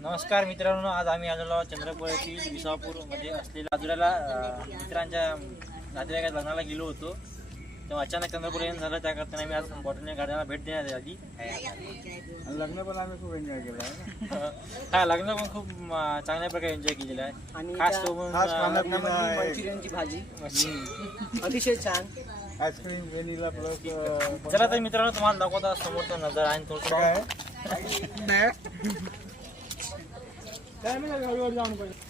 नमस्कार मित्रांनो, आज आम्ही आलेलो चंद्रपूर येथील विसापूरमध्ये असलेल्या बाजूला मित्रांच्या नातेवाईकात लग्नाला गेलो होतो. तेव्हा अचानक चंद्रपूर येऊन झालं, त्या करताना आम्ही आज बॉटनिकल गार्डनला भेट देण्यात आली. लग्न पण आम्ही खूप एन्जॉय केलं आहे. हा, लग्न पण खूप चांगल्या प्रकारे एन्जॉय केलेलं आहे. खास करून मंचुरियनची भाजी अतिशय छान, आईस्क्रीम व्हॅनिला प्लस. चला तर मित्रांनो, तुम्हाला दाखवता समोरचा नजर आणि थोडं काय नाही गाडीवर जाऊन पाहिजे.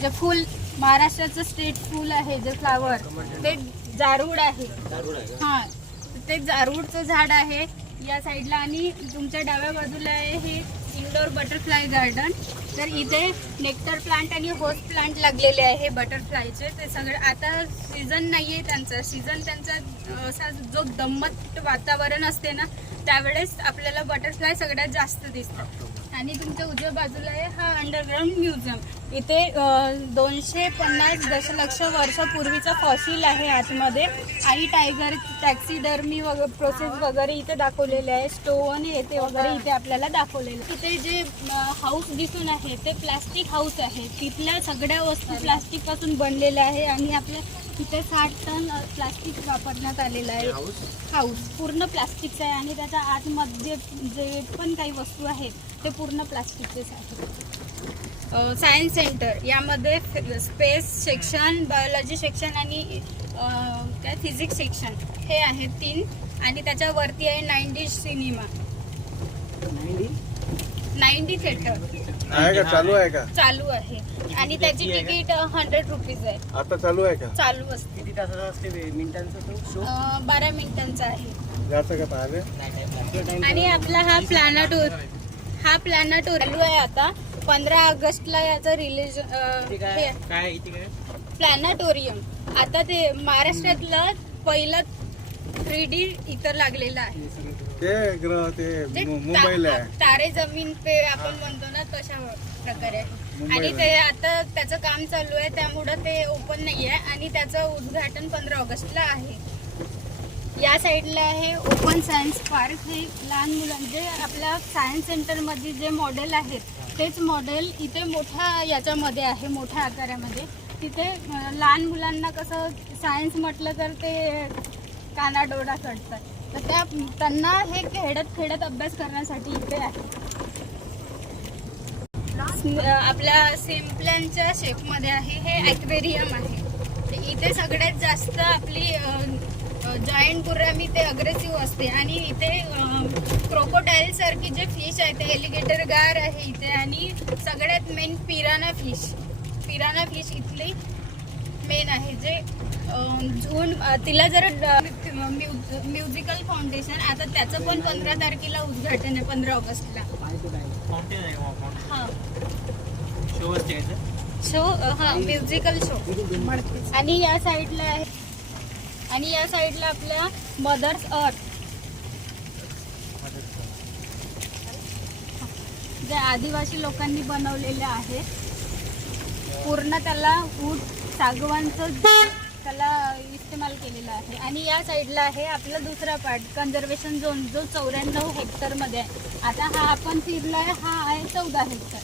जे फुल महाराष्ट्राचं स्टेट फुल आहे, जे फ्लावर, ते जारूड आहे. हा, ते जारूडचं झाड आहे या साईडला. आणि तुमच्या डाव्या बाजूला आहे हे इंडोर बटरफ्लाय गार्डन. तर इथे नेक्टर प्लांट आणि होस्ट प्लांट लागलेले आहे बटरफ्लायचे. ते सगळे आता सीझन नाही आहे त्यांचा. सीझन त्यांचा असा जो दम्मट वातावरण असते ना, त्यावेळेस आपल्याला बटरफ्लाय सगळ्यात जास्त दिसतात. आणि तुमच्या उजव्या बाजूला आहे हा अंडरग्राऊंड म्युझियम. इथे 250 दशलक्ष वर्षापूर्वीचा फॉसिल आहे आतमध्ये. आणि टायगर टॅक्सीडर्मी वगैरे प्रोसेस वगैरे इथे दाखवलेले आहे. स्टोन येते वगैरे इथे आपल्याला दाखवलेले. इथे जे हाऊस दिसून आहे ते प्लास्टिक हाऊस आहे. तिथल्या सगळ्या वस्तू प्लास्टिक पासून बनलेल्या आहे. आणि आपल्या इथे 60 टन प्लास्टिक वापरण्यात आलेलं आहे. हाऊस पूर्ण प्लास्टिकचं आहे. आणि त्याच्या आतमध्ये जे पण काही वस्तू आहेत ते पूर्ण प्लास्टिकचेच आहे. सायन्स सेंटर, यामध्ये स्पेस सेक्शन, बायोलॉजी सेक्शन आणि काय फिजिक्स सेक्शन हे आहेत 3. आणि त्याच्यावरती आहे 9D सिनेमा, 9D थिएटर आहे का? चालू आहे का? चालू आहे. आणि त्याची तिकीट 100 रुपीज आहे. आता चालू आहे का? चालू असते. किती तासाचा असते? मिनिटांचा तो शो 12 मिनिटांचा आहे. जायचं का पाहिले? आणि आपला हा प्लॅनेटोरियम चालू आहे आता. 15 ऑगस्टला याचं रिलीज. काय इथे प्लॅनेटोरियम आता ते महाराष्ट्रातलं पहिलं 3D इथं लागलेलं आहे. ते ग्रह ते जे मुंबईला आहे. तारे जमीन पे आपण म्हणतो ना, तशा प्रकारे आहे. आणि ते आता त्याचं काम चालू आहे, त्यामुळं ते ओपन नाही आहे. आणि त्याचं उद्घाटन 15 ऑगस्टला आहे. या साईडला आहे ओपन सायन्स पार्क. हे लहान मुलांचे आपल्या सायन्स सेंटरमध्ये जे मॉडेल आहेत तेच मॉडेल इथे मोठ्या याच्यामध्ये आहे, मोठ्या आकारामध्ये. तिथे लहान मुलांना कसं सायन्स म्हटलं तर ते कानाडोळा चढतात. तर त्यांना हे खेळत अभ्यास करण्यासाठी इथे आहे. आपल्या सिम्प्लॅनच्या शेपमध्ये आहे. हे ॲक्वेरियम आहे. इथे सगळ्यात जास्त आपली जॉईंट गुर्रामी ते अग्रेसिव्ह असते. आणि इथे क्रोकोडाईल सारखी जे फिश आहे ते एलिगेटर गार आहे इथे. आणि सगळ्यात मेन पिराना फिश इथली मेन आहे. जे झून तिला जर म्युझिकल फाउंडेशन, आता त्याचं पण 15 तारखेला उद्घाटन आहे, 15 ऑगस्टला. फाउंटेन आहे का? हां, शो असते शो. हां, म्युझिकल शो. आणि या साईडला आहे. आणि या साईडला आपल्या मदर्स अर्थ, जे आदिवासी लोकांनी बनवलेले आहे. पूर्ण त्याला वूड, सागवानचं त्याला इस्तेमाल केलेला आहे. आणि या साईडला आहे आपला दुसरा पार्ट, कन्झर्वेशन झोन, जो 94 हेक्टरमध्ये आहे. आता हा आपण फिरला आहे, हा आहे 14 हेक्टर.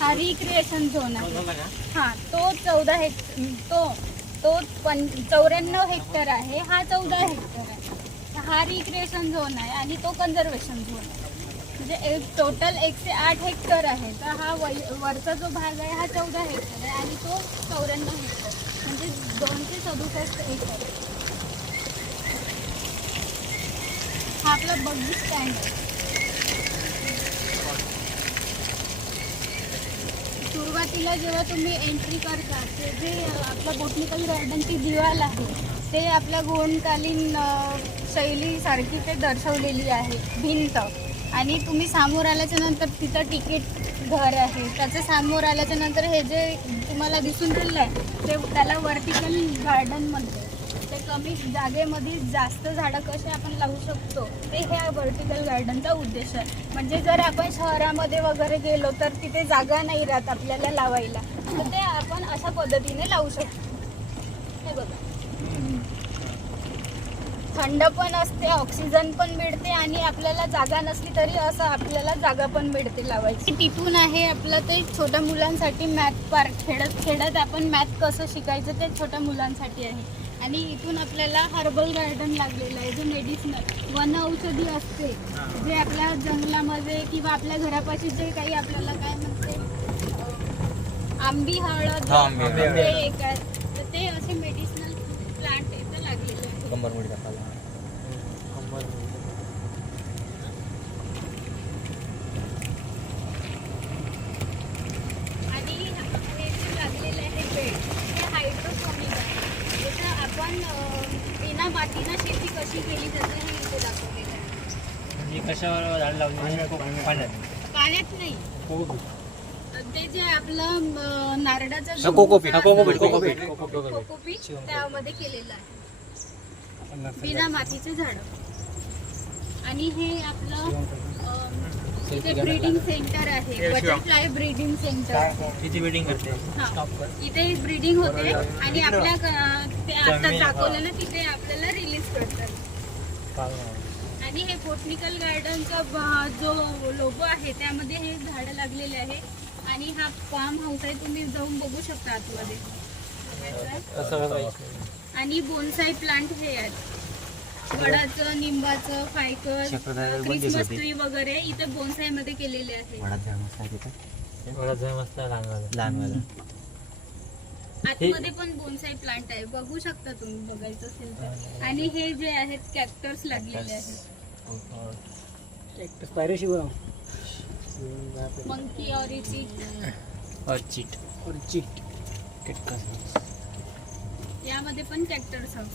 हा रिक्रिएशन झोन आहे. हां, तो 14 हेक्टर, तो 94 हेक्टर आहे. हा 14 हेक्टर आहे. हा रिक्रिएशन झोन आहे. आणि तो कन्झर्वेशन झोन आहे. म्हणजे टोटल 108 हेक्टर आहे. तर हा वरचा जो भाग आहे हा 14 हेक्टर आहे. आणि तो 94 हेक्टर, म्हणजे 267 एकर. हा आपला बग्गी स्टँड आहे. सुरुवातीला जेव्हा तुम्ही एंट्री करता, ते जे आपलं बॉटनिकल गार्डनची दिवाल आहे इथे आपल्या गोंडकालीन शैलीसारखी ते दर्शवलेली आहे भिंत. आणि तुम्ही समोर आल्याच्या नंतर तिथं तिकीट घर आहे. त्याच्या समोर आल्याच्या नंतर हे जे तुम्हाला दिसून राहिलं आहे ते त्याला व्हर्टिकल गार्डन म्हणते. ते कमी जागेमध्ये जास्त झाडं कसे आपण लावू शकतो ते ह्या व्हर्टिकल गार्डनचा उद्देश आहे. म्हणजे जर आपण शहरामध्ये वगैरे गेलो तर तिथे जागा नाही राहत आपल्याला लावायला, तर ते आपण अशा पद्धतीने लावू शकतो. हे बघा, थंड पण असते, ऑक्सिजन पण मिळते आणि आपल्याला जागा नसली तरी असं आपल्याला जागा पण मिळते लावायची. तिथून आहे आपलं ते छोट्या मुलांसाठी मॅथ पार्क. खेळत आपण मॅथ कसं शिकायचं ते छोट्या मुलांसाठी आहे. आणि इथून आपल्याला हर्बल गार्डन लागलेलं आहे, जे मेडिसिनल वन औषधी असते, जे आपल्या जंगलामध्ये किंवा आपल्या घरापाशी जे काही आपल्याला काय म्हणते आंबी हळद ते एक आहे, तर ते असे मेडिसिनल प्लांट इथं लागलेले आहे. आणि हे जे लागलेलं आहे बेड, हे हायड्रोपोनिक आहे. जसं आपण बिना मातीनं शेती कशी केली जाते हे इथे दाखवलेलं आहे. म्हणजे कशावर झाड लावली? पाण्यात नाही, ते जे आपलं नारळाचं कोकोपीट त्यामध्ये केलेलं आहे, बिना मातीचे झाड. आणि हे आपलं इथे ब्रीडिंग सेंटर आहे, बटरफ्लाय ब्रीडिंग सेंटर. किती वेडिंग करते? हा, इथे ब्रीडिंग होते आणि आपल्या ते आता दाखवलं ना तिथे आपल्याला रिलीज करतात. आणि हे बोटनिकल गार्डनचा जो लोगो आहे त्यामध्ये हे झाडं लागलेले आहे. आणि हा फार्म हाऊस आहे, तुम्ही जाऊन बघू शकता आतमध्ये. आणि बोनसाई प्लांट हे आहेत, वडाचं, निंबाचं, फायकर, क्रिसमस ट्री वगैरे इथे बोनसाई मध्ये केलेले आहे. आतमध्ये पण बोनसाई प्लांट आहे, बघू शकता तुम्ही बघायचं असेल तर. आणि हे जे आहेत कॅक्टर्स लागलेले आहेत, मंकी ऑर्चिड, यामध्ये पण कॅक्टर्स हाऊस.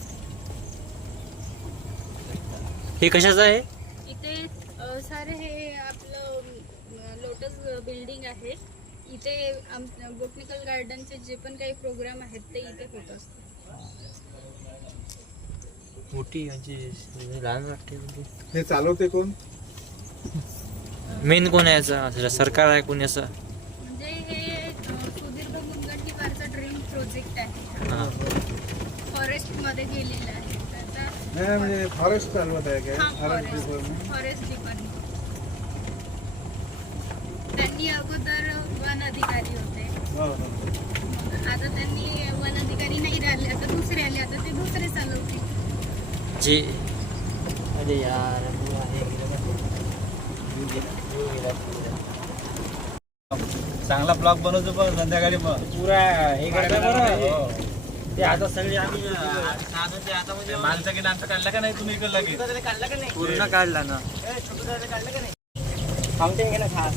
हे कशाचं आहे? इथे सारे हे आपलं लोटस बिल्डिंग आहे. इथे बोटनिकल गार्डनचे जे पण काही प्रोग्राम आहेत ते इथे होत असतात. मोठी म्हणजे लहान वाटते. हे चालवते कोण? मेन कोण आहे याचा? सरकार आहे कोणी असं? म्हणजे हे सुदीर्घ मुनगंटीवारचा ड्रीम प्रोजेक्ट आहे, फॉरेस्ट मध्ये गेलेलं आहे. नाही म्हणजे फॉरेस्ट चालवत आहे काय? Forest department. त्यांनी अगोदर वन अधिकारी होते, आता त्यांनी वन अधिकारी नाही राहिले, आता दुसरे आले, आता ते दुसरे चालवते. जे अरे यार चांगला ब्लॉग बनवतो पण संध्याकाळी पुरा हे करायला बरं. ते आता सगळे आम्ही आता म्हणजे माणसं की डान्स काढला का नाही तुम्ही इकडला की? काढला का नाही? पूर्ण काढला ना. काढलं का नाही? फाउंटेन घे ना खास.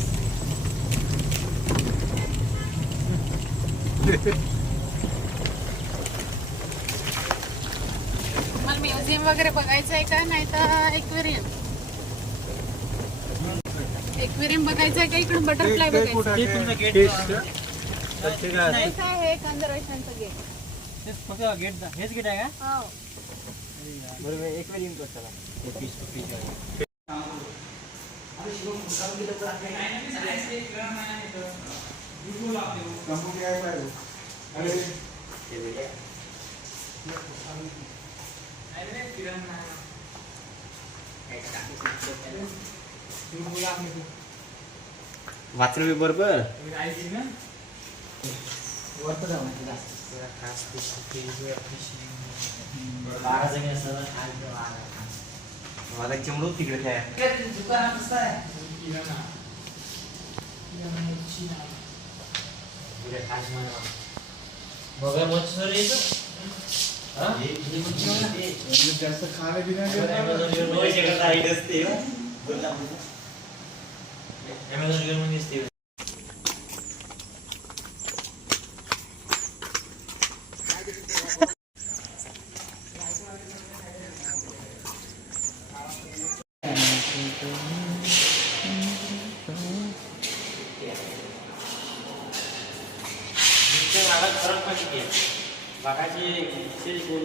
मला म्युझियम वगैरे बघायचं आहे का? नाही तर एक्वेरियम बघायचं आहे का? इकडे बटरफ्लाय बघायचं हे तुमचं गेट आहे, कन्झर्वेशनचं गेट. फक्त गेट, हेच गेट आहे का? हो. बरोबर, एक्वेरियम करतो त्याला. वाचलं मी बरोबर. माझा चिमडू तिकडे जास्त खाणे दिसते. बागाची शेती गोल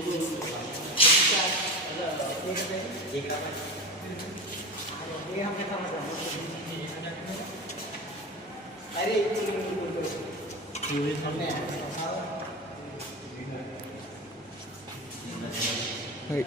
होय.